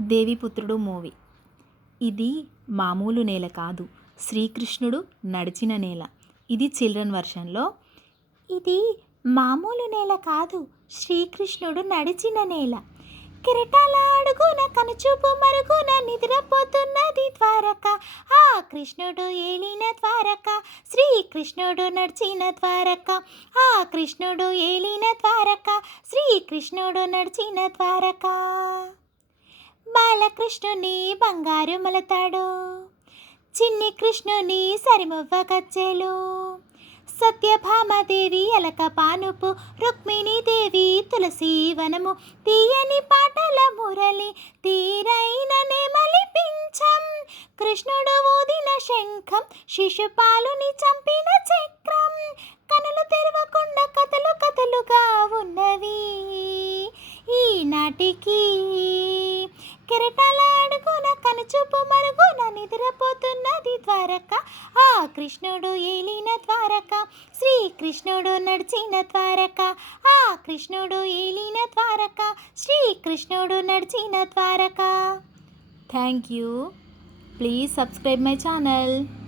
Deviputrudu movie. ఇది మామూలు నేల కాదు, శ్రీకృష్ణుడు నడిచిన నేల. ఇది చిల్డ్రన్ వర్షన్లో. ఇది మామూలు నేల కాదు, శ్రీకృష్ణుడు నడిచిన నేల. కిరీటాల అడుగున కనుచూపు మరుగున నిద్రపోతున్నది ద్వారక. ఆ కృష్ణుడు ఏలిన ద్వారక, శ్రీకృష్ణుడు నడిచిన ద్వారక. ఆ కృష్ణుడు ఏలిన ద్వారక, శ్రీకృష్ణుడు నడిచిన ద్వారక. బాలకృష్ణుని బంగారు మలతాడు, చిన్ని కృష్ణుని సరిమువ్వ గజ్జెలు. సత్యభామదేవి అలక పానుపు, రుక్మిణీదేవి తులసి వనము. తీయని పాటల మురళి, తీరైన నెమలి పింఛం. కృష్ణుడు ఊదిన శంఖం, శిశుపాలుని చంపిన చక్రం. కనులు తెరవకుండా కథలు కథలుగా ఉన్నవి ఈనాటికి. కెరటాల అడుగున కనుచూపు మరుగున నిద్రపోతున్నది ద్వారక. ఆ కృష్ణుడు ఏలిన ద్వారక, శ్రీకృష్ణుడు నడిచిన ద్వారక. ఆ కృష్ణుడు ఏలిన ద్వారక, శ్రీకృష్ణుడు నడిచిన Dwaraka. Thank you. Please subscribe my channel.